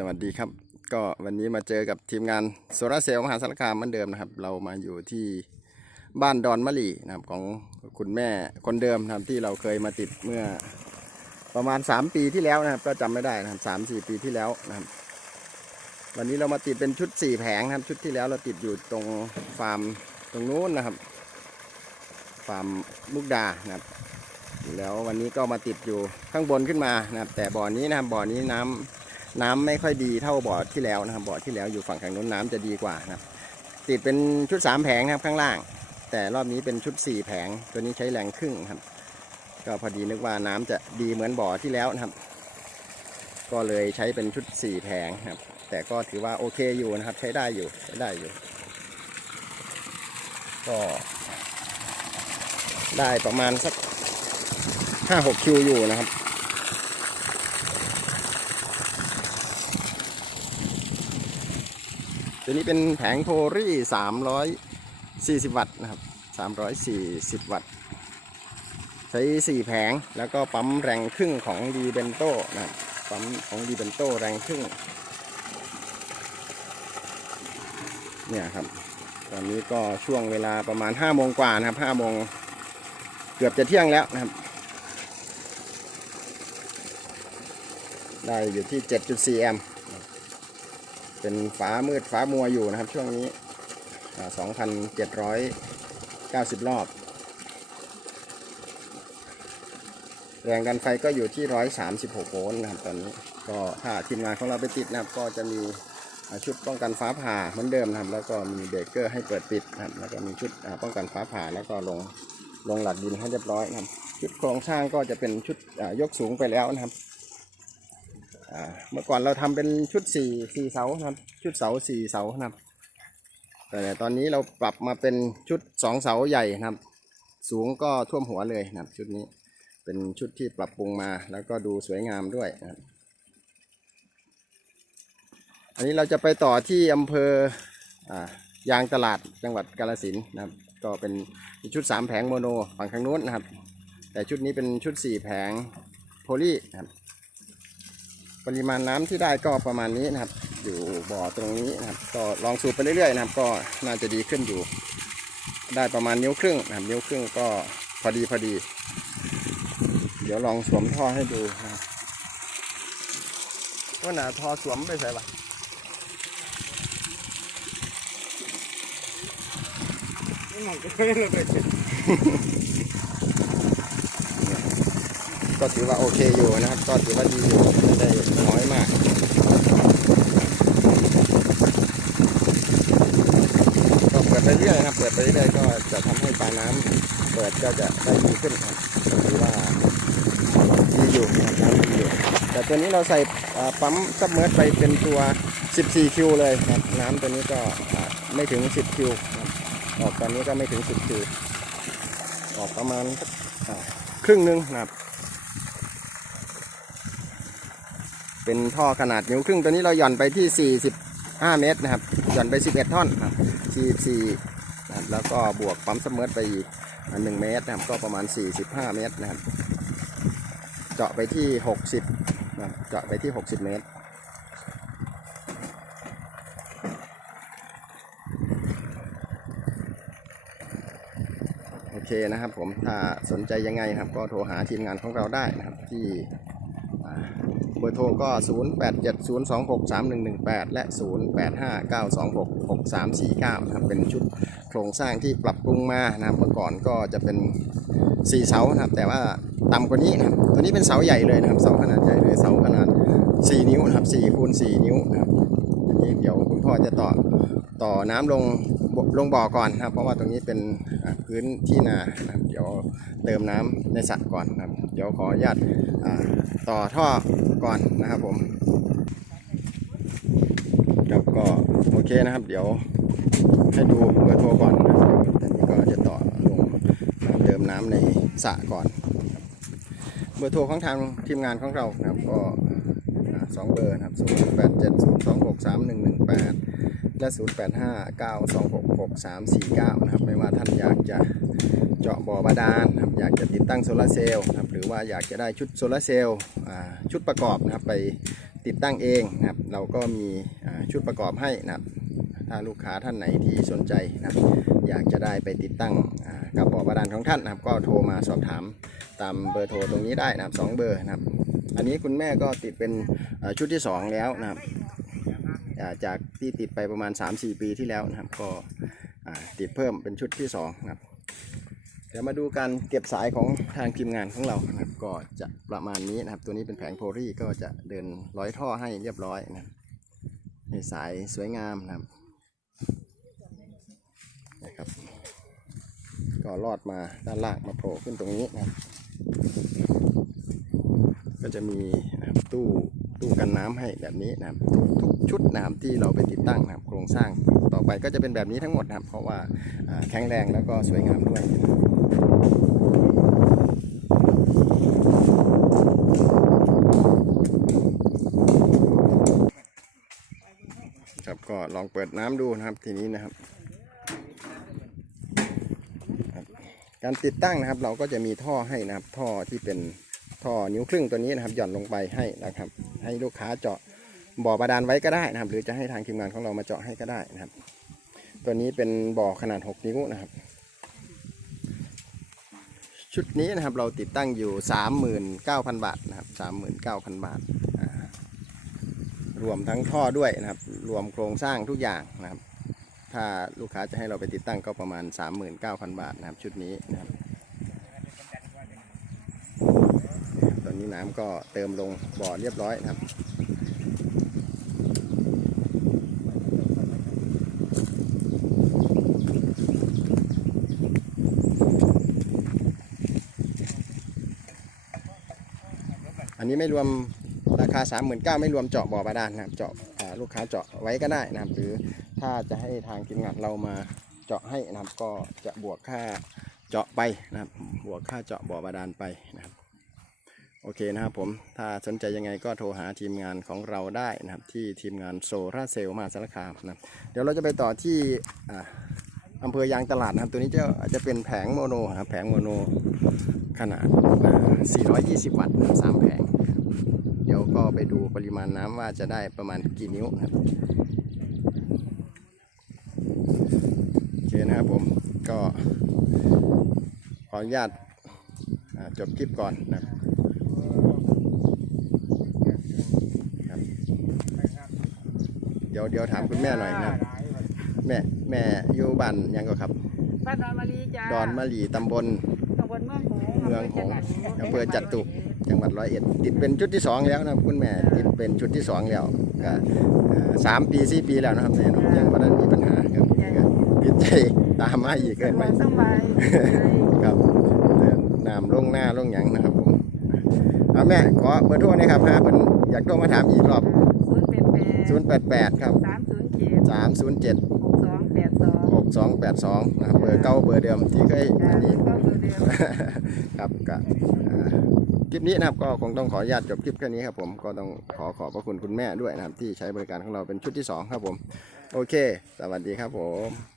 สวัสดีครับ ก็วันนี้มาเจอกับทีมงานโซลาร์เซลล์มหาสารคามเหมือนเดิมนะครับ เรามาอยู่ที่บ้านดอนมะลีนะครับของคุณแม่คนเดิมนะครับที่เราเคยมาติดเมื่อประมาณ 3 ปีที่แล้วนะครับ ก็จำไม่ได้นะครับสามสี่ปีที่แล้วนะครับ วันนี้เรามาติดเป็นชุด 4 แผงนะครับ ชุดที่แล้วเราติดอยู่ตรงฟาร์มตรงนู้นนะครับ ฟาร์มมุกดานะครับ แล้ววันนี้ก็มาติดอยู่ข้างบนขึ้นมานะครับ แต่บ่อนี้นะครับบ่อนี้น้ำ น้ำไม่ค่อยดีเท่าบ่อที่แล้วนะครับบ่อที่แล้วอยู่ฝั่งทางนู้นน้ำจะดีกว่านะครับ ติดเป็นชุดสามแผงนะครับข้างล่าง แต่รอบนี้เป็นชุดสี่แผงตัวนี้ใช้แรงครึ่งครับ ก็พอดีนึกว่าน้ำจะดีเหมือนบ่อที่แล้วนะครับ ก็เลยใช้เป็นชุดสี่แผงครับ แต่ก็ถือว่าโอเคอยู่นะครับ ใช้ได้อยู่ใช้ได้อยู่ ก็ได้ประมาณสักห้าหกคิวอยู่นะครับ ตัวนี้เป็นแผงโทรี่340วัตต์นะครับ340วัตต์ ใช้4แผงแล้วก็ปั๊มแรงครึ่งของดีเบนโตนะครับปั๊มของดีเบนโตแรงครึ่งเนี่ยครับ ตอนนี้ก็ช่วงเวลาประมาณ5โมงกว่านะครับ5โมงเกือบจะเที่ยงแล้วนะครับ ได้อยู่ที่ 7.4 แอมป์ เป็นฟ้ามืดฟ้ามัวอยู่นะครับ ช่วงนี้อ่า2,790 รอบ แรงดันไฟก็อยู่ที่ 136 โวลต์นะครับตอนนี้ ก็ถ้าทีมงานของเราไปติดนะครับ ก็จะมีชุดป้องกันฟ้าผ่าเหมือนเดิมนะครับ แล้วก็มีเบรกเกอร์ให้เปิดปิดนะครับ แล้วก็มีชุดป้องกันฟ้าผ่าแล้วก็ลงลงหลักดินให้เรียบร้อยนะครับ ชุดโครงสร้างก็จะเป็นชุดยกสูงไปแล้วนะครับ อ่าเมื่อก่อนเราทำเป็นชุดสี่สี่เสานะครับชุดเสาสี่เสานะครับ แต่ตอนนี้เราปรับมาเป็นชุดสองเสาใหญ่นะครับ สูงก็ท่วมหัวเลยนะครับ ชุดนี้เป็นชุดที่ปรับปรุงมาแล้วก็ดูสวยงามด้วยนะครับอันนี้เราจะไปต่อที่อำเภออยางตลาดจังหวัดกาฬสินนะครับ ก็เป็นชุดสามแผงโมโนฝั่งข้างนู้นนะครับ แต่ชุดนี้เป็นชุดสี่แผงโพลีนะครับ ปริมาณน้ำที่ได้ก็ประมาณนี้นะครับ อยู่บ่อตรงนี้นะครับ ก็ลองสูบไปเรื่อยๆนะครับ ก็น่าจะดีขึ้นอยู่ ได้ประมาณนิ้วครึ่งนะครับ นิ้วครึ่งก็พอดีพอดี เดี๋ยวลองสวมท่อให้ดูนะครับว่าหนาท่อสวมไปใส่ปะก็ ก็ถือว่าโอเคอยู่นะครับ ก็ถือว่าดีอยู่ไม่ได้น้อยมากก็เปิดไปเรื่อยนะครับ เปิดไปเรื่อยก็จะทำให้ปลาน้ำเปิดก็จะได้ดีขึ้นครับถือว่าดีอยู่นะครับดีอยู่แต่ตัวนี้เราใส่ปั๊มซับเมอร์ไปเป็นตัว 14 คิวเลยครับ น้ำตัวนี้ก็ไม่ถึง 10 คิวออกตอนนี้ก็ไม่ถึง 10 คิวออกประมาณครึ่งหนึงนะครับ เป็นท่อขนาดนิ้วครึ่งตัวนี้เราหย่อนไปที่ 45 เมตรนะครับ หย่อนไป 11 ท่อนครับ44นะแล้วก็บวกปั๊มซับเมอร์ไปอีกอ่า1เมตรนะครับ ก็ประมาณ 45 เมตรนะครับ เจาะไปที่ 60นะครับเจาะไปที่ 60 เมตรโอเคนะครับผมถ้าสนใจยังไงครับก็โทรหาทีมงานของเราได้นะครับที่ อร์โทรก็ 0870263118 และ 0859266349นะครับเป็นชุดโครงสร้างที่ปรับปรุงมานะครับเมื่อก่อนก็จะเป็น 4 เสานะครับ แต่ว่าต่ำกว่านี้นะครับตัวนี้เป็นเสาใหญ่เลยนะครับ เสาขนาดใหญ่เลยเสาขนาด 4 นิ้วนะครับ4คูณ4นิ้วนะครับอันนี้เดี๋ยวคุณพ่อจะต่อต่อน้ำลงลงบ่อก่อนนะครับ เพราะว่าตรงนี้เป็นพื้นที่นานะครับเดี๋ยวเติมน้ำในสระก่อนนะครับ เดี๋ยวขออนุญาตต่อท่อ ก่อนนะครับผมครับก็โอเคนะครับ เดี๋ยวให้ดูเบอร์โทรก่อนนะครับนี้ก็จะต่อลงเติมน้ำในสระก่อน เบอร์โทรของทางทีมงานของเรานะครับก็สองเบอร์นะครับศูนย์แปดเจ็ดศูนย์สองหกสามหนึ่งหนึ่งแปดะครับไม่ว่าท่านอยากจะเจาะบ่อบาดาลนะครับอยากจะติดตั้งโซลาร์เซลล์นะครับหรือว่าอยากจะได้ชุดโซลาร์เซลล์ชุดประกอบนะครับไปติดตั้งเองนะครับเราก็มีชุดประกอบให้นะครับถ้าลูกค้าท่านไหนที่สนใจนะครับอยากจะได้ไปติดตั้งกับบ่อบาดาลของท่านนะครับ ก็โทรมาสอบถามตามเบอร์โทรตรงนี้ได้นะครับสองเบอร์นะครับ อันนี้คุณแม่ก็ติดเป็นชุดที่สองแล้วนะครับ จากที่ติดไปประมาณ 3-4 ปีที่แล้วนะครับ ก็ติดเพิ่มเป็นชุดที่สองนะครับเดี๋ยวมาดูการเก็บสายของทางทีมงานของเรานะครับ ก็จะประมาณนี้นะครับ ตัวนี้เป็นแผงโพลีก็จะเดินร้อยท่อให้เรียบร้อยนะครับให้สายสวยงามนะครับนะครับก็ลอดมาด้านล่างมาโผล่ขึ้นตรงนี้นะครับ ก็จะมีนะครับตู้ ตู้กันน้ำให้แบบนี้นะครับทุกชุดนะครับที่เราไปติดตั้งนะครับโครงสร้างต่อไปก็จะเป็นแบบนี้ทั้งหมดนะครับ เพราะว่าแข็งแรงแล้วก็สวยงามด้วยครับก็ลองเปิดน้ำดูนะครับทีนี้นะครับ การติดตั้งนะครับเราก็จะมีท่อให้นะครับท่อที่เป็น ท่อนิ้วครึ่งตัวนี้นะครับหย่อนลงไปให้นะครับ ให้ลูกค้าเจาะบ่อบาดาลไว้ก็ได้นะครับ หรือจะให้ทางทีมงานของเรามาเจาะให้ก็ได้นะครับ ตัวนี้เป็นบ่อขนาด 6 นิ้วนะครับ ชุดนี้นะครับเราติดตั้งอยู่ 39,000 บาทนะครับ 39,000 บาทอ่ารวมทั้งท่อด้วยนะครับ รวมโครงสร้างทุกอย่างนะครับ ถ้าลูกค้าจะให้เราไปติดตั้งก็ประมาณ 39,000 บาทนะครับ ชุดนี้นะครับ ตอ น้ำก็เติมลงบ่อเรียบร้อยนะครับอันนี้ไม่รวมราคา 3 9 0 0 0ไม่รวมเจาะบ่อบาดาลนะครับ เจาะลูกค้าเจาะไว้ก็ได้นะครับ หรือถ้าจะให้ทางทีมงานเรามาเจาะให้นะครับ ก็จะบวกค่าเจาะไปนะครับ บวกค่าเจาะบ่อบาดาลไปนะครับ โอเคนะครับผม ถ้าสนใจยังไงก็โทรหาทีมงานของเราได้นะครับ ที่ทีมงานโซราเซลมหาสารคามนะครับ เดี๋ยวเราจะไปต่อที่อำเภอยางตลาดนะครับ ตัวนี้จะจะเป็นแผงโมโนนะครับแผงโมโนขนาด 420 วัตต์สามแผง เดี๋ยวก็ไปดูปริมาณน้ำว่าจะได้ประมาณกี่นิ้วนะครับโอเคนะครับผมก็ขออนุญาตจบคลิปก่อนนะครับ เดี๋ยวเดี๋ยวถามคุณแม่หน่อยนะครับแม่แม่อยู่บ้านยังก็ครับบ้านดอนมะลีจ้าดอนมะหลีตำบลตำบลเมืองหงส์เมืองหงส์อำเภอจตุจังหวัดร้อยเอ็ดติดเป็นชุดที่สองแล้วนะครับคุณแม่ติดเป็นชุดที่สองแล้วก็เอ่อสามปีสี่ปีแล้วนะครับแม่เนาะยังไม่ได้มีปัญหาครับก็ติดใจตามมาอีกเกินสไปบายสบายครับเดินน้ำลงหน้าลงหยังนะครับผมเอาแม่ขอเบอร์โทรหนะครับฮะเพิ่นอยากโทรมาถามอีกรอบ 088 ครับ สามศูนย์เจ็ด307 หกสองแปดสอง6282นะครับเบอร์เก่าเบอร์เดิมที่เคยจ้าอันนี้ ก็คือเดียว ครับก็อ่าคลิปนี้นะครับก็คงต้องขออนุญาตจบคลิปแค่นี้ครับผมก็ต้องขอขอบพระคุณคุณแม่ด้วยนะครับที่ใช้บริการของเราเป็นชุดที่สองครับผม โอเค สวัสดีครับผม